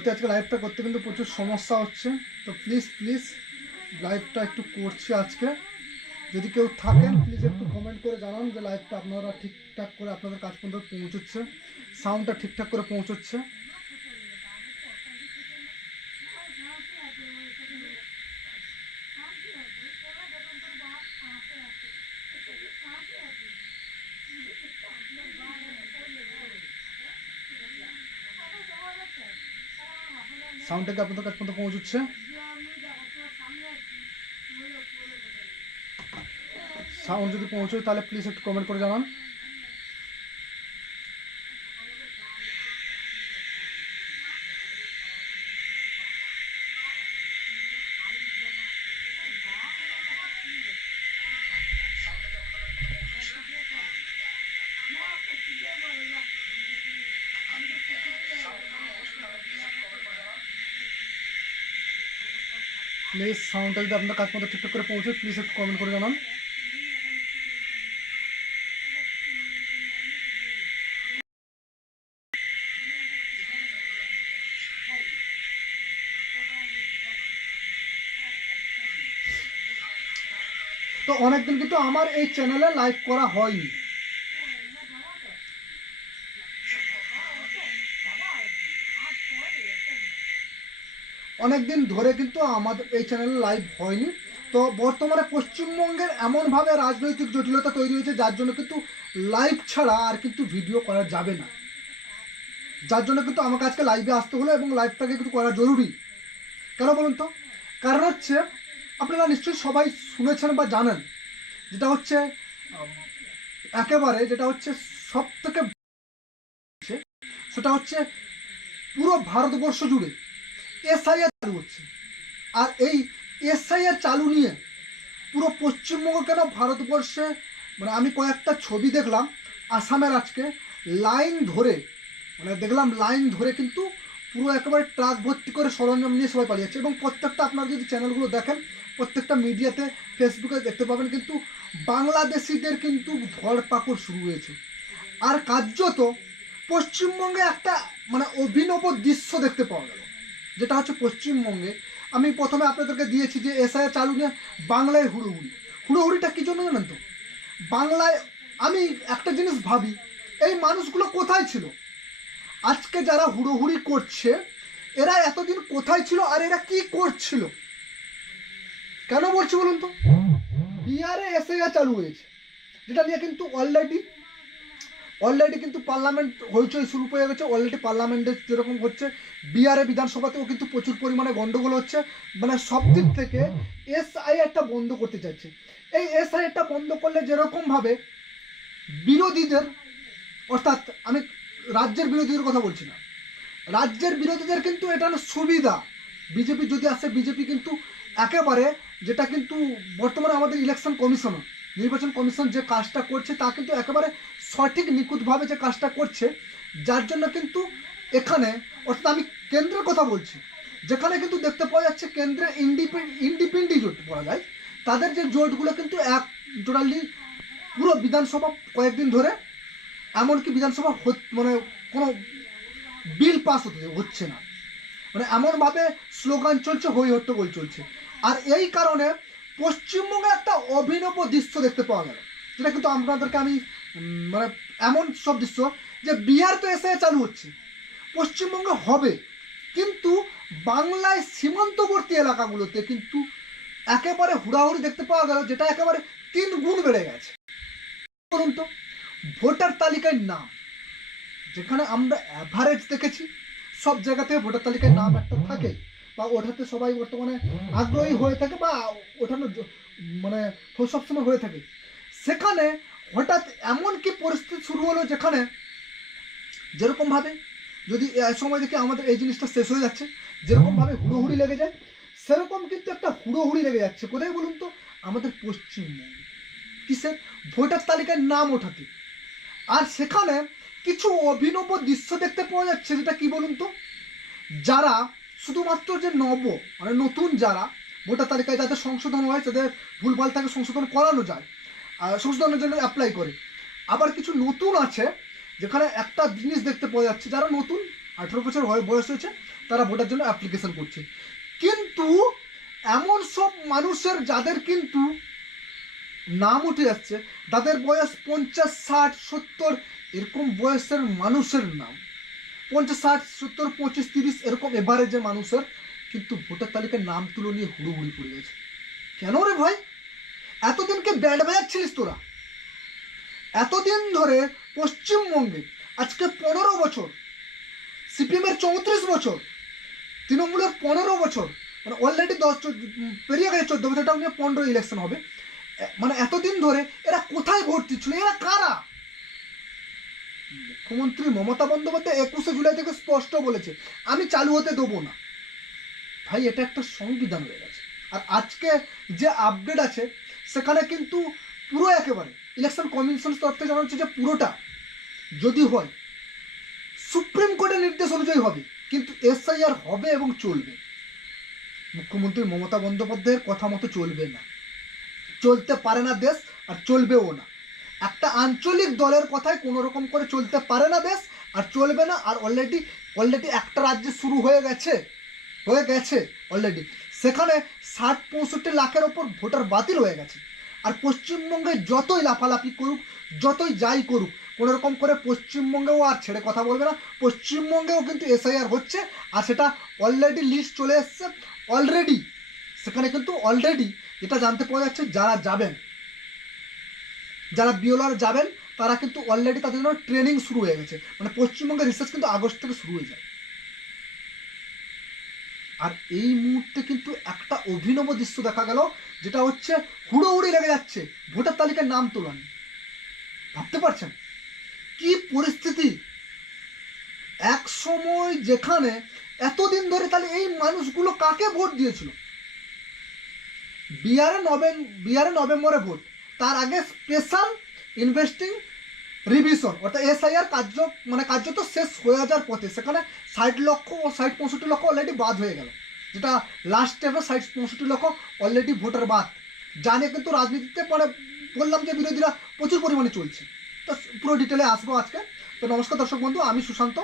সত্যি আজকে লাইভটা করতে কিন্তু প্রচুর সমস্যা হচ্ছে। তো প্লিজ প্লিজ লাইভটা একটু করছি আজকে। যদি কেউ থাকেন প্লিজ একটু কমেন্ট করে জানান যে লাইভটা আপনারা ঠিকঠাক করে আপনাদের কাজ পর্যন্ত পৌঁছচ্ছে। সাউন্ডটা ঠিকঠাক করে পৌঁছচ্ছে। সাউন্ডটা কি আপনাদের কাছ পর্যন্ত পৌঁছচ্ছে? সাউন্ড যদি পৌঁছয় তাহলে প্লিজ একটু কমেন্ট করে জানান। প্লিজ সাউন্ডটা যদি আপনার কাছ পর্যন্ত ঠিকঠাক করে পৌঁছে প্লিজ একটু কমেন্ট করে জানান। তো অনেকদিন কিন্তু আমার এই চ্যানেলে লাইভ করা হয়নি। অনেক দিন ধরে কিন্তু আমাদের এই চ্যানেলে লাইভ হয়নি। তো বর্তমানে পশ্চিমবঙ্গের এমনভাবে রাজনৈতিক জটিলতা তৈরি হয়েছে, যার জন্য কিন্তু লাইভ ছাড়া আর কিন্তু ভিডিও করা যাবে না। যার জন্য কিন্তু আমাকে আজকে লাইভে আসতে হলো এবং লাইভটাকে কিন্তু করা জরুরি। কেন বলুন তো? কারণ হচ্ছে, আপনারা নিশ্চয়ই সবাই শুনেছেন বা জানেন, যেটা হচ্ছে, একেবারে যেটা হচ্ছে সব থেকে সেটা হচ্ছে পুরো ভারতবর্ষ জুড়ে এসআইআর চালু হচ্ছে। আর এই এসআইআর চালু নিয়ে পুরো পশ্চিমবঙ্গ কেন ভারতবর্ষে মানে আমি কয়েকটা ছবি দেখলাম আসামের আজকে, লাইন ধরে মানে দেখলাম লাইন ধরে কিন্তু পুরো একেবারে ট্রাক ভর্তি করে সরঞ্জাম নিয়ে সবাই পালিয়ে যাচ্ছে। এবং প্রত্যেকটা আপনারা যদি চ্যানেলগুলো দেখেন, প্রত্যেকটা মিডিয়াতে, ফেসবুকে দেখতে পাবেন কিন্তু বাংলাদেশিদের কিন্তু ধরপাকড় শুরু হয়েছে। আর কার্যত পশ্চিমবঙ্গে একটা মানে অভিনব দৃশ্য দেখতে পাওয়া গেল। যেটা হচ্ছে পশ্চিমবঙ্গে আমি প্রথমে আপনাদেরকে দিয়েছি যে এসআই চালু নিয়ে বাংলায় হুড়োহুড়ি। হুড়োহুড়িটা কী জন্য জানেন তো? বাংলায় আমি একটা জিনিস ভাবি এই মানুষগুলো কোথায় ছিল? আজকে যারা হুড়োহুড়ি করছে এরা এতদিন কোথায় ছিল আর এরা কি করছিল? কেন বলছি বলুন তো? বিহারে এসআইআর চালু হয়েছে যেটা নিয়ে কিন্তু অলরেডি অলরেডি কিন্তু পার্লামেন্ট হইচই শুরু হয়ে গেছে অলরেডি পার্লামেন্টে যেরকম হচ্ছে, বিহারে বিধানসভাতেও কিন্তু প্রচুর পরিমাণে গন্ডগোল হচ্ছে। মানে সব দিক থেকে এসআইআরটা বন্ধ করতে চাইছে। এই এসআইআরটা বন্ধ করলে যেরকমভাবে বিরোধীদের, অর্থাৎ আমি রাজ্যের বিরোধীদের কথা বলছি না। রাজ্যের বিরোধীদের কিন্তু এটা সুবিধা। বিজেপি যদি আসে, বিজেপি কিন্তু একেবারে যেটা কিন্তু বর্তমানে আমাদের ইলেকশন কমিশন নির্বাচন কমিশন যে কাজটা করছে তা কিন্তু একেবারে সঠিক নিখুঁতভাবে যে কাজটা করছে, যার জন্য কিন্তু এখানে, অর্থাৎ আমি কেন্দ্রের কথা বলছি, যেখানে কিন্তু দেখতে পাওয়া যাচ্ছে কেন্দ্রে ইন্ডিপেন্ডি জোট বলা যায়। তাদের যে জোটগুলো কিন্তু এক টোটালি পুরো বিধানসভা কয়েকদিন ধরে, এমনকি বিধানসভা মানে কোনো বিল পাস হতে হচ্ছে না। মানে এমনভাবে স্লোগান চলছে হই হট্টগোল চলছে। আর এই কারণে পশ্চিমবঙ্গে একটা অভিনব দৃশ্য দেখতে পাওয়া গেল। যেটা কিন্তু আপনাদেরকে আমি মানে এমন সব দৃশ্য যে বিহার তো এসে চালু হচ্ছে, পশ্চিমবঙ্গে হবে, কিন্তু বাংলায় সীমান্তবর্তী এলাকাগুলোতে কিন্তু একেবারে হুড়াহুড়ি দেখতে পাওয়া গেল, যেটা একেবারে তিন গুণ বেড়ে গেছে। বলুন তো, ভোটার তালিকায় নাম, যেখানে আমরা অ্যাভারেজ দেখেছি, সব জায়গা থেকে ভোটার তালিকায় নাম একটা থাকে, বা ওঠাতে সবাই বর্তমানে আগ্রহী হয়ে থাকে, বা ওঠানো মানে সবসময় হয়ে থাকে। সেখানে হঠাৎ এমন কি পরিস্থিতি শুরু হলো যেখানে যেরকমভাবে যদি সময় দেখে আমাদের এই জিনিসটা শেষ হয়ে যাচ্ছে যেরকমভাবে হুড়োহুড়ি লেগে যায়, সেরকম কিন্তু একটা হুড়োহুড়ি লেগে যাচ্ছে। কোথায় বলুন তো? আমাদের পশ্চিমবঙ্গে। কিসের? ভোটার তালিকায় নাম ওঠাতে। আর সেখানে কিছু অভিনব দৃশ্য দেখতে পাওয়া যাচ্ছে, যেটা কি বলুন তো? যারা শুধুমাত্র যে নব মানে নতুন যারা ভোটার তালিকায় যাদের সংশোধন হয়, তাদের ভুলভাল থাকে সংশোধন করানো যায়। সংশোধনের জন্য অ্যাপ্লাই করে। আবার কিছু নতুন আছে, যেখানে একটা জিনিস দেখতে পাওয়া যাচ্ছে, যারা নতুন, আঠেরো বছর হয় বয়স হয়েছে, তারা ভোটার জন্য অ্যাপ্লিকেশন করছে। কিন্তু এমন সব মানুষের যাদের কিন্তু নাম উঠে যাচ্ছে তাদের বয়স পঞ্চাশ, ষাট, সত্তর, এরকম বয়সের মানুষের নাম। পঞ্চাশ, ষাট, সত্তর, পঁচিশ, তিরিশ, এরকম এভারেজের মানুষের কিন্তু ভোটার তালিকার নাম তুলে নিয়ে হুড়ুহুড়ি পড়ে গেছে। কেন রে ভাই? এতদিনকে ব্যান্ড বাজাচ্ছিলিস তোরা? এতদিন ধরে পশ্চিমবঙ্গে, আজকে পনেরো বছর, সিপিএমের চৌত্রিশ বছর, তৃণমূলের পনেরো বছর মানে অলরেডি দশ পেরিয়ে গেছে চোদ্দ বছরটা নিয়ে পনেরো ইলেকশন হবে। মানে এতদিন ধরে এরা কোথায় ভোট দিচ্ছিল এরা কারা? মুখ্যমন্ত্রী মমতা বন্দ্যোপাধ্যায় একুশে জুলাই থেকে স্পষ্ট বলেছে, আমি চালু হতে দেবো না। ভাই, এটা একটা সংবিধান হয়ে গেছে। আর আজকে যে আপডেট আছে সেখানে কিন্তু পুরো একেবারে ইলেকশন কমিশন তরফ জানানো হচ্ছে যে পুরোটা যদি হয়, সুপ্রিম কোর্টের নির্দেশ অনুযায়ী হবে, কিন্তু এসআইআর হবে এবং চলবে। মুখ্যমন্ত্রী মমতা বন্দ্যোপাধ্যায়ের কথা মতো চলবে না। চলতে পারে না দেশ আর চলবেও না। একটা আঞ্চলিক দলের কথায় কোনো রকম করে চলতে পারে না দেশ আর চলবে না। আর অলরেডি অলরেডি একটা রাজ্যে শুরু হয়ে গেছে হয়ে গেছে অলরেডি সেখানে ষাট, পঁয়ষট্টি লাখের ওপর ভোটার বাতিল হয়ে গেছে। আর পশ্চিমবঙ্গে যতই লাফালাফি করুক, যতই যাই করুক কোনো রকম করে পশ্চিমবঙ্গেও আর ছেড়ে কথা বলবে না। পশ্চিমবঙ্গেও কিন্তু এসআইআর হচ্ছে, আর সেটা অলরেডি লিস্ট চলে এসছে। অলরেডি সেখানে কিন্তু অলরেডি যেটা জানতে পাওয়া যাচ্ছে যারা যাবেন। যারা বিওলার যাবেন, তারা কিন্তু অলরেডি তাদের জন্য ট্রেনিং শুরু হয়ে গেছে। মানে পশ্চিমবঙ্গের রিসার্চ কিন্তু আগস্ট থেকে শুরু হয়ে যায়। আর এই মুহূর্তে কিন্তু একটা অভিনব দৃশ্য দেখা গেল, যেটা হচ্ছে হুড়োহুড়ি লেগে যাচ্ছে ভোটার তালিকার নাম তোলান। ভাবতে পারছেন? কি পরিস্থিতি? এক সময় যেখানে এতদিন ধরে তাহলে এই মানুষগুলো কাকে ভোট দিয়েছিল? বিহারে নভেম বিহারে নভেম্বরে ভোট, তার আগে স্পেশাল ইনভেস্টিং রিভিশন অর্থাৎ এসআইআর কার্য মানে কার্য তো শেষ হয়ে যাওয়ার পথে, সেখানে ষাট লক্ষ ও ষাট পঁয়ষট্টি লক্ষ অলরেডি বাদ হয়ে গেল। যেটা লাস্ট স্টেপে ষাট পঁয়ষট্টি লক্ষ অলরেডি ভোটার বাদ। জানে কিন্তু রাজনীতিতে মানে বললাম যে বিরোধীরা প্রচুর পরিমাণে চলছে। তো পুরো ডিটেলে আসব আজকে। তো নমস্কার দর্শক বন্ধু, আমি সুশান্ত।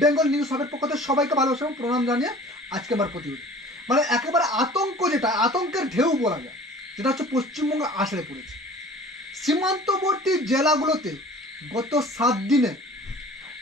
বেঙ্গল নিউজ হাবের পক্ষ থেকে সবাইকে ভালোবাসা এবং প্রণাম জানিয়ে আজকে আমার প্রতিবেদন। মানে একেবারে আতঙ্ক যেটা, আতঙ্কের ঢেউ বলা যায়, যেটা হচ্ছে পশ্চিমবঙ্গে আছড়ে পড়েছে। সীমান্তবর্তী জেলাগুলোতে গত সাত দিনে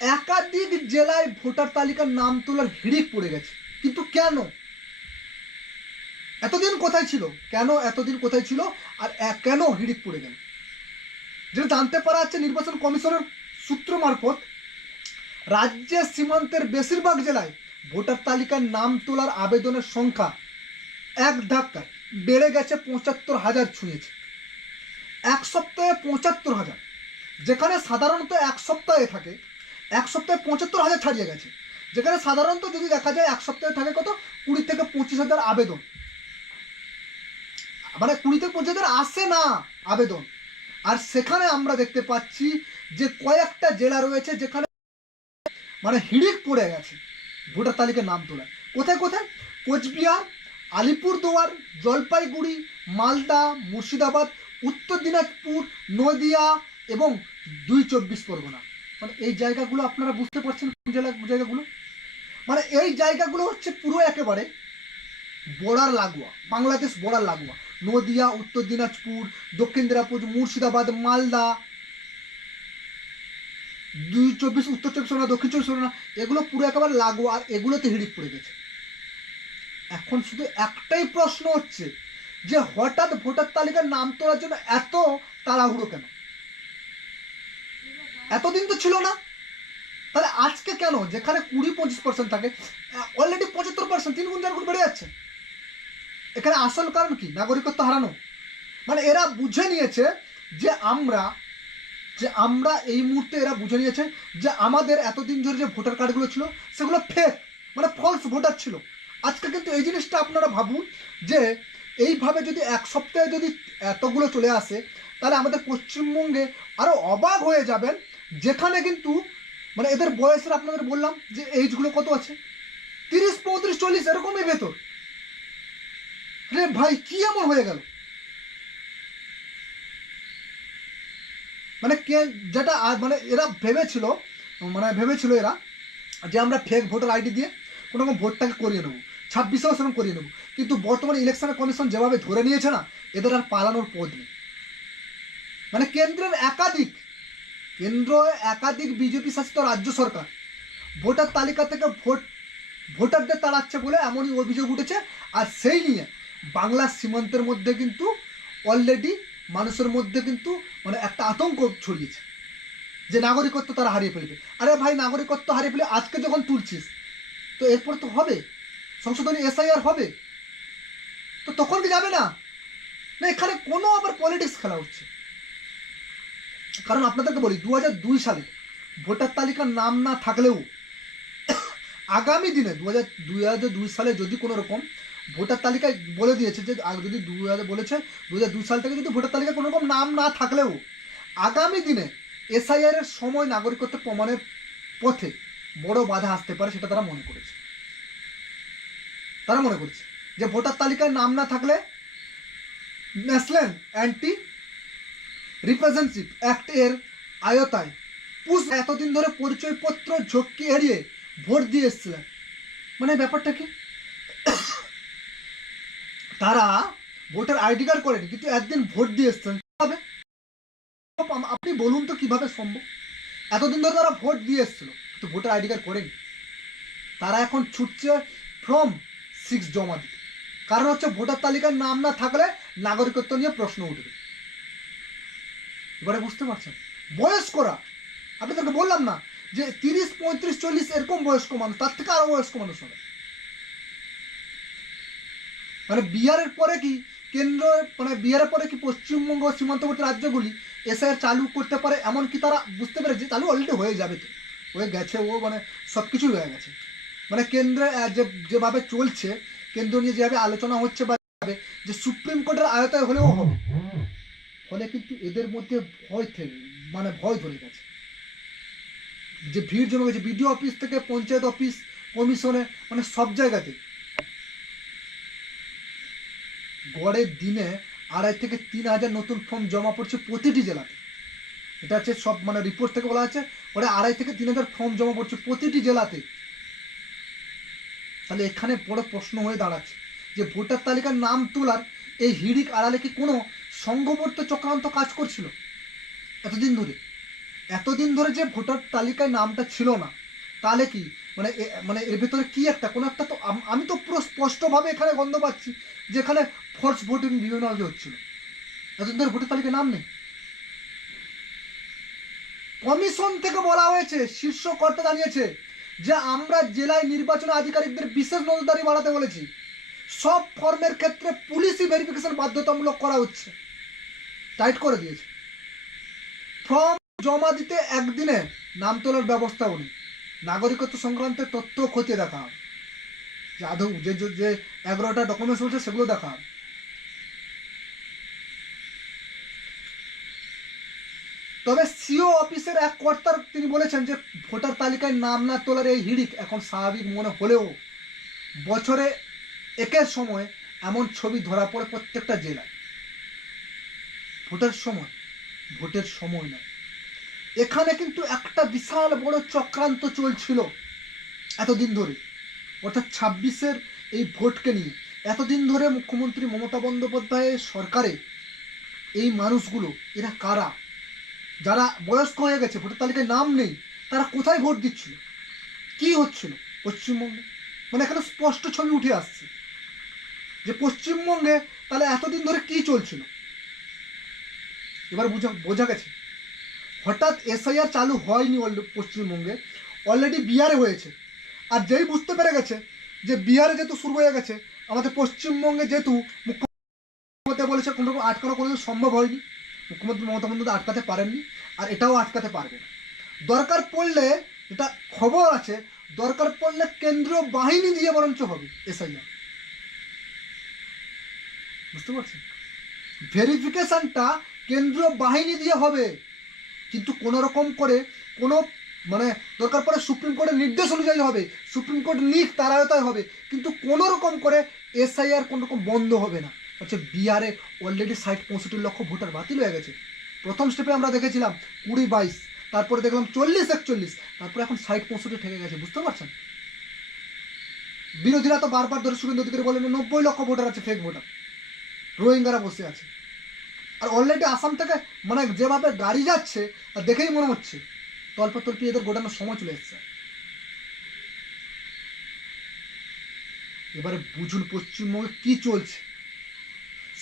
একাধিক জেলায় ভোটার তালিকার নাম তোলার হিড়িক পড়ে গেছে। কিন্তু কেন? এতদিন কোথায় ছিল? কেন এতদিন কোথায় ছিল? আর কেন হিড়িক পড়ে গেল? যেটা জানতে পারা যাচ্ছে, নির্বাচন কমিশনের সূত্র মারফত রাজ্যের সীমান্তের বেশিরভাগ জেলায় ভোটার তালিকার নাম তোলার আবেদনের সংখ্যা এক ধাক্কায় বেড়ে গেছে পঁচাত্তর হাজার ছুঁয়েছে। এক সপ্তাহে পঁচাত্তর হাজার। যেখানে সাধারণত এক সপ্তাহে থাকে, এক সপ্তাহে পঁচাত্তর হাজার ছাড়িয়ে গেছে। যেখানে সাধারণত যদি দেখা যায় এক সপ্তাহে থাকে কত? কুড়ি থেকে পঁচিশ হাজার আবেদন। মানে কুড়ি থেকে পঁচিশ হাজার আসে না আবেদন। আর সেখানে আমরা দেখতে পাচ্ছি যে কয়েকটা জেলা রয়েছে যেখানে মানে হিড়িক পড়ে গেছে। ভোটার তালিকায় নাম তোলা। কোথায় কোথায়? কোচবিহার, আলিপুরদুয়ার, জলপাইগুড়ি, মালদা, মুর্শিদাবাদ, উত্তর দিনাজপুর, নদিয়া এবং দুই চব্বিশ পরগনা। মানে এই জায়গাগুলো আপনারা বুঝতে পারছেন কোন জেলা, জায়গাগুলো? মানে এই জায়গাগুলো হচ্ছে পুরো একেবারে বর্ডার লাগোয়া, বাংলাদেশ বর্ডার লাগোয়া। নদিয়া, উত্তর দিনাজপুর, দক্ষিণ দিনাজপুর, মুর্শিদাবাদ, মালদা। দুই চব্বিশ, উত্তর চব্বিশ পরগনা, দক্ষিণ চব্বিশ পরগনা, এগুলো পুরো একেবারে লাগোয়া আর এগুলোতে হিড়িক পড়ে গেছে। এখন শুধু একটাই প্রশ্ন হচ্ছে যে হঠাৎ ভোটার তালিকার নাম তোলার জন্য এত তাড়াহুড়ো কেন? এতদিন তো ছিল না। তাহলে আজকে কেন? যেখানে কুড়ি, পঁচিশ পার্সেন্ট থাকে অলরেডি পঁচাত্তর পার্সেন্ট তিন গুণ চার গুণ বেড়ে যাচ্ছে। এখানে আসল কারণ কি? নাগরিকত্ব হারানো। মানে এরা বুঝে নিয়েছে যে আমরা যে আমরা এই মুহূর্তে এরা বুঝে নিয়েছে যে আমাদের এতদিন ধরে যে ভোটার কার্ডগুলো ছিল, সেগুলো ফেক মানে ফলস ভোটার ছিল। আজকে কিন্তু এই জিনিসটা আপনারা ভাবুন যে এইভাবে যদি এক সপ্তাহে যদি এতগুলো চলে আসে, তাহলে আমাদের পশ্চিমবঙ্গে আরও অবাক হয়ে যাবেন যেখানে কিন্তু মানে এদের বয়সের আপনাদের বললাম যে এইজগুলো কত আছে? তিরিশ, পঁয়ত্রিশ, চল্লিশ, এরকমই ভেতর। রে ভাই, কি এমন হয়ে গেল? মানে কে, যেটা মানে এরা ভেবেছিল মানে ভেবেছিল এরা, যে আমরা ফেক ভোটার আইডি দিয়ে কোনো রকম ভোটটাকে করিয়ে নেব। ছাব্বিশেও সেরকম করিয়ে নেব। কিন্তু বর্তমানে ইলেকশন কমিশন যেভাবে ধরে নিয়েছে না, এদের আর পালানোর পথ নেই। মানে কেন্দ্রের একাধিক কেন্দ্র একাধিক বিজেপি শাসিত রাজ্য সরকার। ভোটার তালিকা থেকে ভোট, ভোটারদের তাড়াচ্ছে বলে এমনই অভিযোগ উঠেছে। আর সেই নিয়ে বাংলার সীমান্তের মধ্যে কিন্তু অলরেডি মানুষের মধ্যে কিন্তু মানে একটা আতঙ্ক ছড়িয়েছে যে নাগরিকত্ব তারা হারিয়ে ফেলবে। আরে ভাই, নাগরিকত্ব হারিয়ে ফেলে আজকে যখন তুলছিস, তো এরপর তো হবে? সংশোধনী এসআইআর হবে? তো তখন কি যাবে না? না, এখানে কোনো আবার পলিটিক্স খেলা হচ্ছে। কারণ আপনাদেরকে বলি দু দুই সালে ভোটার তালিকার নাম না থাকলেও আগামী দিনে দু হাজার দুই হাজার দুই সালে যদি কোনো রকম ভোটার তালিকায় বলে দিয়েছে যে যদি দু হাজার বলেছে দু হাজার দুই সাল থেকে যদি ভোটার তালিকায় কোনো রকম নাম না থাকলেও আগামী দিনে এসআইআর এর সময় নাগরিকত্ব প্রমাণের পথে বড় বাধা আসতে পারে সেটা তারা মনে করেছে। তারা মনে করেছে যে ভোটার তালিকায় নাম না থাকলে ন্যাশনাল অ্যান্টি রিপ্রেজেন্টেটিভ অ্যাক্ট এর আয়তায় পুষ এতদিন ধরে পরিচয়পত্র ঝক্কি এড়িয়ে ভোট দিয়ে এসছিলেন। মানে ব্যাপারটা কি? তারা ভোটার আইডি কার্ড করেনি, কিন্তু একদিন ভোট দিয়ে এসছেন। কীভাবে? আপনি বলুন তো কীভাবে সম্ভব? এতদিন ধরে তারা ভোট দিয়ে এসছিল, কিন্তু ভোটার আইডি কার্ড করেনি। তারা এখন ছুটছে ফ্রম সিক্স জমা দিতে। কারণ হচ্ছে ভোটার তালিকার নাম না থাকলে নাগরিকত্ব নিয়ে প্রশ্ন উঠবে। এবারে বুঝতে পারছেন? বয়স্করা আপনাদেরকে বললাম না যে তিরিশ, পঁয়ত্রিশ, চল্লিশ এরকম বয়স্ক মানুষ, তার থেকে আরও বয়স্ক মানুষ হবে। মানে বিহারের পরে কি কেন্দ্র মানে বিহারের পরে কি পশ্চিমবঙ্গ সীমান্তবর্তী রাজ্যগুলি এসআইআর চালু করতে পারে এমনকি তারা বুঝতে পেরেছে? চালু অলরেডি হয়ে যাবে তো। হয়ে গেছে ও মানে সব কিছুই হয়ে গেছে। মানে কেন্দ্রে যে, যেভাবে চলছে, কেন্দ্র নিয়ে যেভাবে আলোচনা হচ্ছে বা যে সুপ্রিম কোর্টের আয়তায় হলেও হবে। ফলে কিন্তু এদের মধ্যে ভয় থেকে মানে ভয় ধরে গেছে। যে ভিড় জমে গেছে, বিডিও অফিস থেকে পঞ্চায়েত অফিস, কমিশনে মানে সব জায়গাতে। গড়ের দিনে আড়াই থেকে তিন হাজার নতুন ফর্ম জমা পড়ছে প্রতিটি জেলাতে। এটা হচ্ছে সব মানে রিপোর্ট থেকে বলা আছে, ওরা আড়াই থেকে তিন হাজার ফর্ম জমা পড়ছে প্রতিটি জেলাতে। তাহলে এখানে বড় প্রশ্ন হয়ে দাঁড়াচ্ছে যে ভোটার তালিকার নাম তোলার এই হিড়িক আড়ালে কি কোনো সংঘবর্ত চক্রান্ত কাজ করছিল এতদিন ধরে। এতদিন ধরে যে ভোটার তালিকায় নামটা ছিল না, তাহলে কি? মানে মানে এর ভেতরে কি একটা? কোনো একটা তো আমি তো পুরো স্পষ্টভাবে এখানে গন্ধ পাচ্ছি যে এখানে ফোর্স ভোটিং বিভিন্ন আগে হচ্ছিল। এতদিন ধরে ভোটার তালিকায় নাম নেই। কমিশন থেকে বলা হয়েছে শীর্ষ কর্তা জানিয়েছে যে আমরা জেলায় নির্বাচন আধিকারিকদের বিশেষ নজরদারি বাড়াতে বলেছি। সব ফর্মের ক্ষেত্রে পুলিশি ভেরিফিকেশন বাধ্যতামূলক করা হচ্ছে। টাইট করে দিয়েছে। ফর্ম জমা দিতে একদিনে নাম তোলার ব্যবস্থাও নেই নাগরিকত্ব সংক্রান্ত তথ্য খতিয়ে দেখা যে আদৌ যে, যে- এগারোটা ডকুমেন্টস বলছে সেগুলো দেখা তবে সিও অফিসের এক কর্তার তিনি বলেছেন যে, ভোটার তালিকায় নাম না তোলার এই হিড়িক এখন স্বাভাবিক মনে হলেও বছরে একের সময় এমন ছবি ধরা পড়ে প্রত্যেকটা জেলায়। ভোটের সময় ভোটের সময় নয়। এখানে কিন্তু একটা বিশাল বড় চক্রান্ত চলছিল এতদিন ধরে। অর্থাৎ ছাব্বিশের এই ভোটকে নিয়ে। এতদিন ধরে মুখ্যমন্ত্রী মমতা বন্দ্যোপাধ্যায়ের সরকারে এই মানুষগুলো, এরা কারা? যারা বয়স্ক হয়ে গেছে, ভোটার তালিকায় নাম নেই, তারা কোথায় ভোট দিচ্ছিল? কি হচ্ছিল? পশ্চিমবঙ্গে? মানে এখানে স্পষ্ট ছবি উঠে আসছে যে পশ্চিমবঙ্গে তাহলে এতদিন ধরে কি চলছিল? এবার বোঝা বোঝা গেছে। হঠাৎ এসআইআর চালু হয়নি পশ্চিমবঙ্গে। অলরেডি বিহারে হয়েছে। আর যেই বুঝতে পেরে গেছে যে বিহারে যেহেতু শুরু হয়ে গেছে, আমাদের পশ্চিমবঙ্গে যেহেতু মুখ্যমন্ত্রী বলেছে কোনো রকম আটকানো কোনো সম্ভব হয়নি, মুখ্যমন্ত্রী মমতা বন্দ্যোপাধ্যায় আটকাতে পারেননি, আর এটাও আটকাতে পারবে না। দরকার পড়লে এটা খবর আছে, দরকার পড়লে কেন্দ্রীয় বাহিনী দিয়ে বরঞ্চ হবে এসআইআর। বুঝতে পারছেন? ভেরিফিকেশনটা কেন্দ্রীয় বাহিনী দিয়ে হবে। কিন্তু কোনো রকম করে কোনো মানে দরকার পড়ে সুপ্রিম কোর্টের নির্দেশ অনুযায়ী হবে। সুপ্রিম কোর্ট নিক, তার আয়তায় হবে। কিন্তু কোনো রকম করে এসআইআর কোনো রকম বন্ধ হবে না। হচ্ছে বিহারে অলরেডি ষাট পঁয়ষট্টি লক্ষ ভোটার বাতিল হয়ে গেছে। প্রথম স্টেপে আমরা দেখেছিলাম কুড়ি বাইশ, তারপরে দেখলাম চল্লিশ একচল্লিশ, তারপরে এখন ষাট পঁয়ষট্টি ঠেকে গেছে। বুঝতে পারছেন? বিরোধীরা তো বারবার ধরে শুভেন্দু অধিকারী বলেন, নব্বই লক্ষ ভোটার আছে ফেক ভোটার। রোহিঙ্গারা বসে আছে। আর অলরেডি আসাম থেকে মানে যেভাবে গাড়ি যাচ্ছে, আর দেখেই মনে হচ্ছে, তল্প তল্পি এদের গোটানোর সময় চলে এসছে। এবারে বুঝুন পশ্চিমবঙ্গে কি চলছে।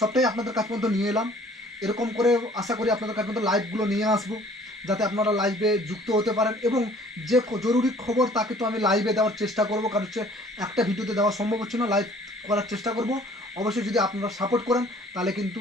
সবটাই আপনাদের কাছ পর্যন্ত নিয়ে এলাম। এরকম করে আশা করি আপনাদের কাছ পর্যন্ত লাইভগুলো নিয়ে আসব, যাতে আপনারা লাইভে যুক্ত হতে পারেন এবং যে জরুরি খবর তাকে তো আমি লাইভে দেওয়ার চেষ্টা করব, কারণ হচ্ছে একটা ভিডিওতে দেওয়া সম্ভব হচ্ছে না লাইভ করার চেষ্টা করব। অবশ্যই যদি আপনারা সাপোর্ট করেন, তাহলে কিন্তু